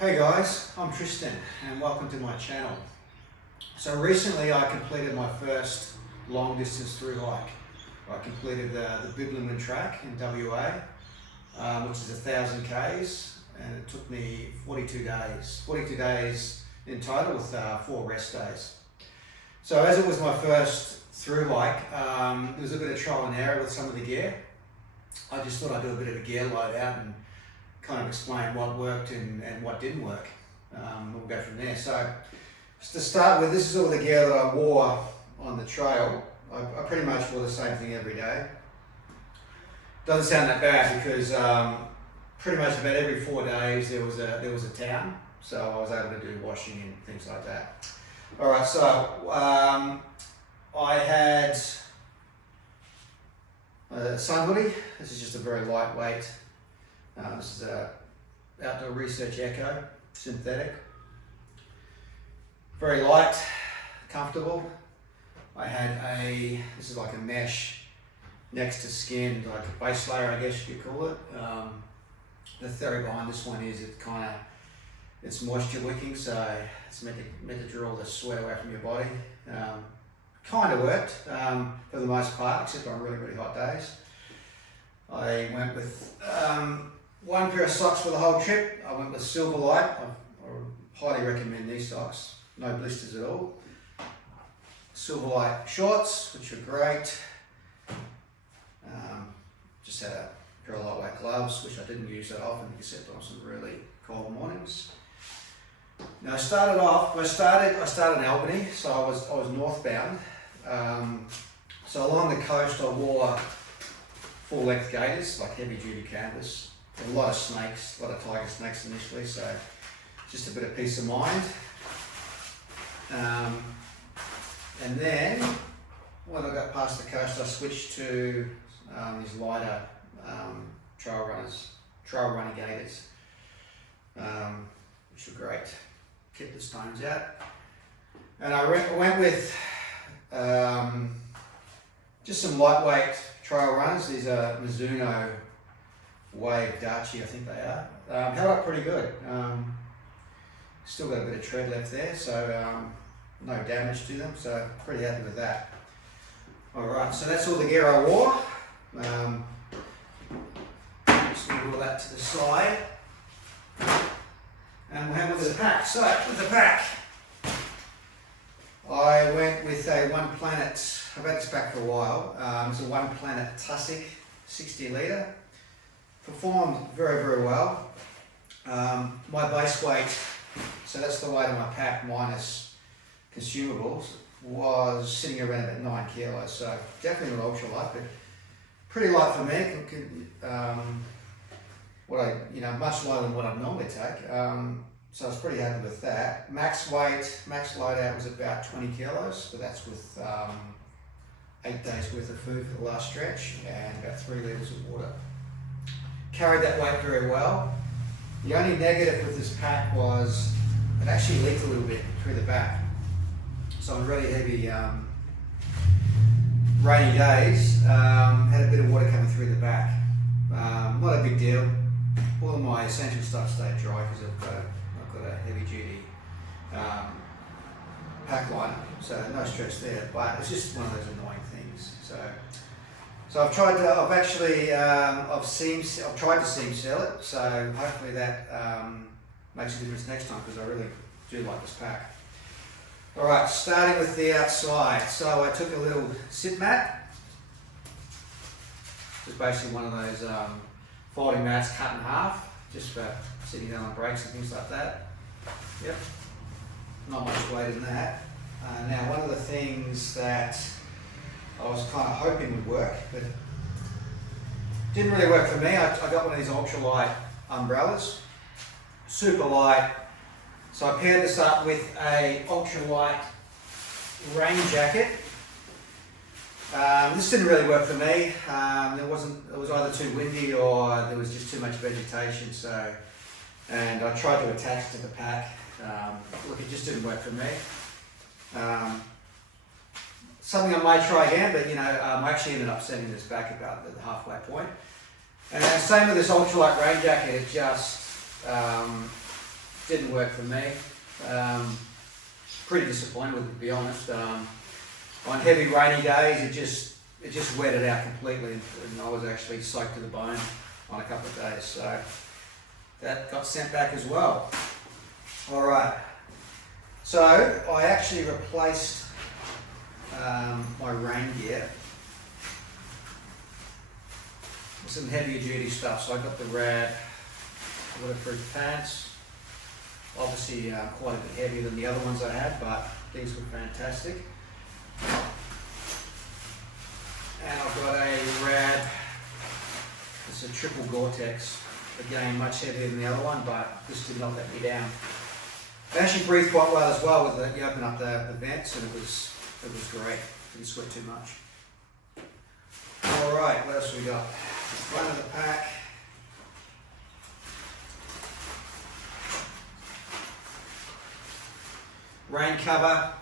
Hey guys, I'm Tristan and welcome to my channel. So recently I completed my first long distance through hike. I completed the Bibbulmun track in WA, which is 1,000 Ks, and it took me 42 days. 42 days in total with 4 rest days. So as it was my first through hike, there was a bit of trial and error with some of the gear. I just thought I'd do a bit of a gear loadout and kind of explain what worked and what didn't work. We'll go from there. So just to start with, this is all the gear that I wore on the trail. I pretty much wore the same thing every day. Doesn't sound that bad because pretty much about every 4 days there was a town, so I was able to do washing and things like that. All right, so I had a sun hoodie. This is just a very lightweight. This is a Outdoor Research Echo synthetic. Very light, comfortable. I had this is like a mesh next to skin, like a base layer, I guess you could call it. The theory behind this one is it's moisture wicking, so it's meant to draw the sweat away from your body. Kind of worked for the most part, except on really, really hot days. I went with one pair of socks for the whole trip. I went with Silverlight. I highly recommend these socks. No blisters at all. Silverlight shorts, which are great. Just had a pair of lightweight gloves, which I didn't use that often except on some really cold mornings. Now I started in Albany, so I was northbound. So along the coast I wore full length gaiters, like heavy duty canvas. A lot of snakes, a lot of tiger snakes initially, so just a bit of peace of mind. And then when I got past the coast, I switched to these lighter trail running gaiters, which were great. Kept the stones out. And I went with just some lightweight trail runners. These are Muzino Wave Daichi, I think they are. Held up pretty good. Still got a bit of tread left there, so no damage to them, so pretty happy with that. Alright, so that's all the gear I wore. Just move all that to the side. And we'll have a look at the pack. So, with the pack, I went with a One Planet, I've had this pack for a while. It's a One Planet Tussock 60 litre. Performed very, very well. My base weight, so that's the weight of my pack minus consumables, was sitting around about 9 kilos. So definitely not ultralight, but pretty light for me. Much lighter than what I normally take. So I was pretty happy with that. Max loadout was about 20 kilos, but that's with 8 days worth of food for the last stretch and about 3 litres of water. Carried that weight very well. The only negative with this pack was it actually leaked a little bit through the back. So on really heavy rainy days, had a bit of water coming through the back. Not a big deal. All of my essential stuff stayed dry because I've got a heavy duty pack liner, so no stress there. But it's just one of those annoying things. So I've tried to seam seal it, so hopefully that makes a difference next time because I really do like this pack. Alright, starting with the outside. So I took a little sit mat. It's basically one of those folding mats cut in half, just for sitting down on breaks and things like that. Yep, not much weight in that. Now one of the things that I was kind of hoping would work, but didn't really work for me. I got one of these ultralight umbrellas, super light. So I paired this up with a ultralight rain jacket. This didn't really work for me. It was either too windy or there was just too much vegetation. And I tried to attach to the pack. Look, it just didn't work for me. Something I might try again, but I actually ended up sending this back about the halfway point. And same with this ultralight rain jacket, it just didn't work for me. Pretty disappointed with it, to be honest. On heavy rainy days, it just wetted out completely, and I was actually soaked to the bone on a couple of days. So that got sent back as well. All right. So I actually replaced my rain gear with some heavier duty stuff. So I got the Rab waterproof pants. Obviously quite a bit heavier than the other ones I had, but these were fantastic. And I've got a Rab, it's a triple Gore-Tex. Again, much heavier than the other one, but this did not let me down. It actually breathed quite well as well. With you open up the vents, and it was great. Didn't sweat too much. All right, what else we got? Front of the pack. Rain cover.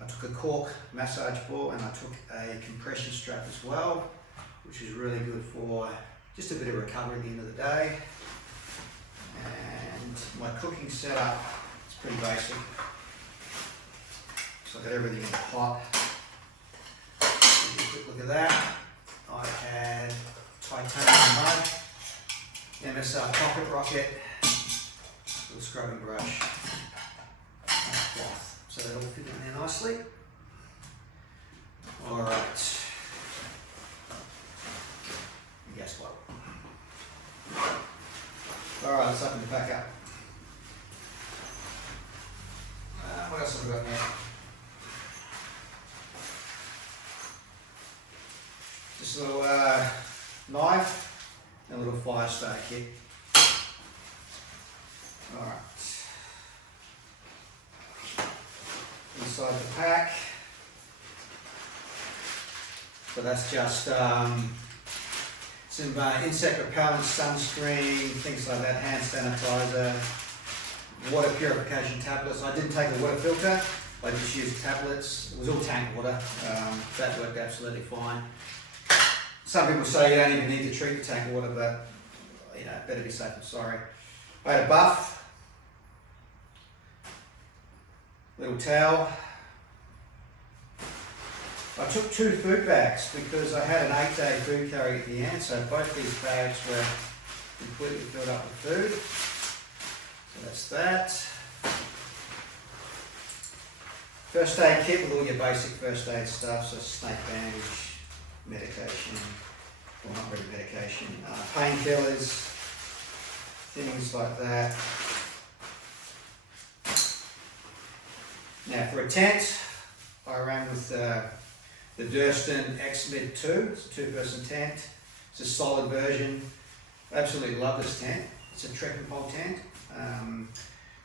I took a cork massage ball and I took a compression strap as well, which is really good for just a bit of recovery at the end of the day. And my cooking setup is pretty basic. So I got everything in the pot. Quick look at that. I had titanium mug, MSR pocket rocket, with a scrubbing brush, and a cloth. So that all fit in there nicely. All right. And guess what? All right, let's open the pack up. What else have we got now? Just a little knife and a little fire starter kit. All right. Inside the pack. So that's just some insect repellent, sunscreen, things like that, hand sanitizer, water purification tablets. I didn't take a water filter, I just used tablets. It was all tank water. That worked absolutely fine. Some people say you don't even need to treat the tank water, but you know, better be safe than sorry. I had a buff, little towel. I took 2 food bags because I had an 8-day food carry at the end, so both these bags were completely filled up with food. So that's that. First aid kit with all your basic first aid stuff, so snake bandage, medication, well not really medication, painkillers, things like that. Now for a tent, I ran with the Durston X-Mid 2, it's a 2-person tent. It's a solid version. Absolutely love this tent. It's a trekking pole tent.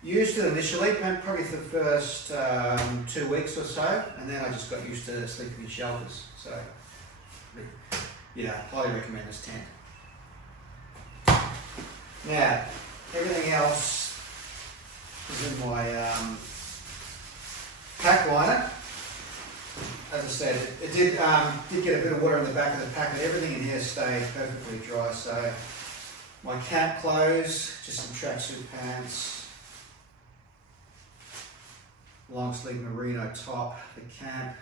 Used it initially, probably for the first 2 weeks or so, and then I just got used to sleeping in shelters. So, yeah, highly recommend this tent. Now, everything else is in my pack liner. As I said, it did get a bit of water in the back of the pack, and everything in here stayed perfectly dry. So my camp clothes, just some tracksuit pants, long sleeve merino top, the camp,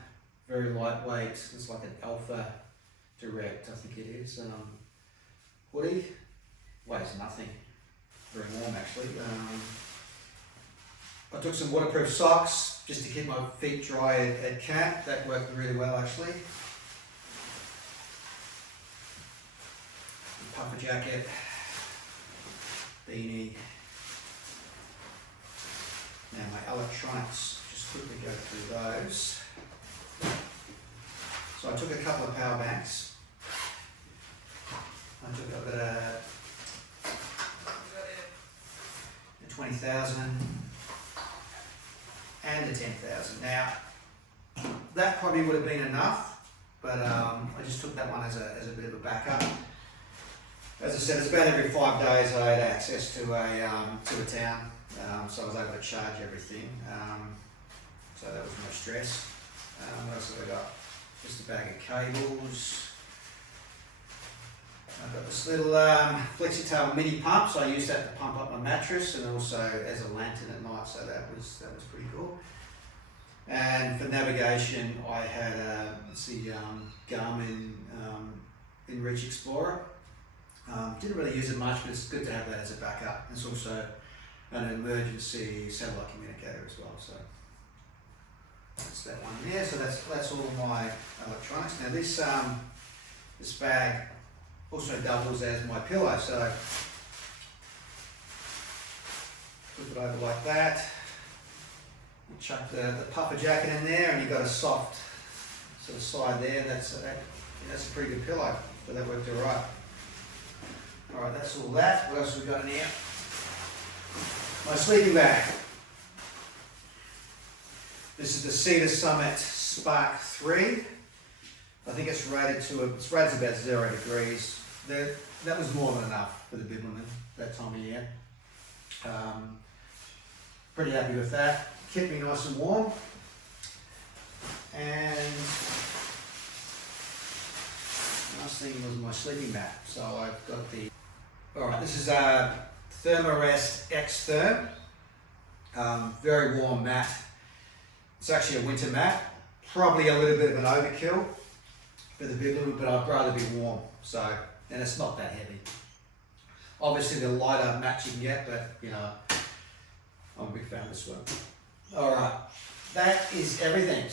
very lightweight, it's like an Alpha Direct, I think it is. Hoodie, weighs nothing, very warm actually. I took some waterproof socks just to keep my feet dry at camp. That worked really well actually. Puffer jacket, beanie. Now my electronics, just quickly go through those. So I took a couple of power banks. I took a 20,000 and a 10,000. Now, that probably would have been enough, but I just took that one as a bit of a backup. As I said, it's about every 5 days I had access to a town, so I was able to charge everything. So that was no stress. What else have I got? Just a bag of cables. I've got the this little flexi-tail mini pump, so I used that to pump up my mattress and also as a lantern at night, so that was pretty cool. And for navigation, I had Garmin InReach Explorer. Didn't really use it much, but it's good to have that as a backup. It's also an emergency satellite communicator as well. So that's that one. Yeah, so that's all of my electronics. Now this bag also doubles as my pillow. So flip it over like that. You chuck the puffer jacket in there, and you've got a soft sort of side there. That's a pretty good pillow. So that worked all right. All right, that's all that. What else have we got in here? My sleeping bag. This is the Cedar Summit Spark 3. I think it's rated about 0 degrees. That was more than enough for the Bibbulmun that time of year. Pretty happy with that. Kept me nice and warm. And last thing was my sleeping mat. So I've got alright, this is a Thermarest X Therm. Very warm mat. It's actually a winter mat. Probably a little bit of an overkill for the Bibbulmun, but I'd rather be warm. So, and it's not that heavy. Obviously the lighter mat you can get, but you know, I'm a big fan of this one. Alright, that is everything.